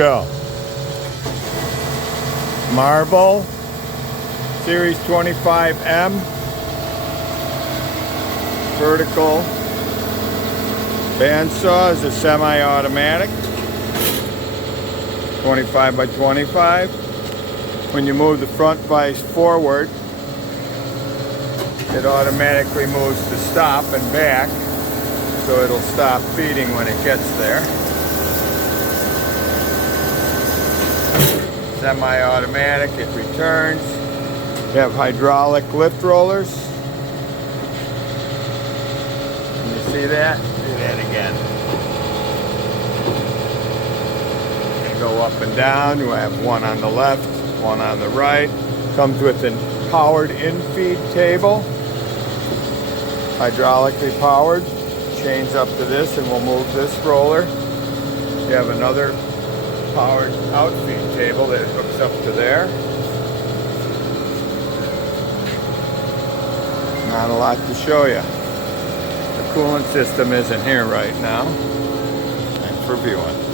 go. Marble Series 25M vertical bandsaw is a semi-automatic, 25 by 25. When you move the front vise forward, it automatically moves to stop and back, so it'll stop feeding when it gets there. Semi-automatic, it returns. You have hydraulic lift rollers. Can you see that? Do that again. You go up and down. You have one on the left, one on the right. Comes with a powered infeed table. Hydraulically powered. Chains up to this and we'll move this roller. You have another powered outfeed table that hooks up to there. Not a lot to show you. The coolant system isn't here right now. Thanks for viewing.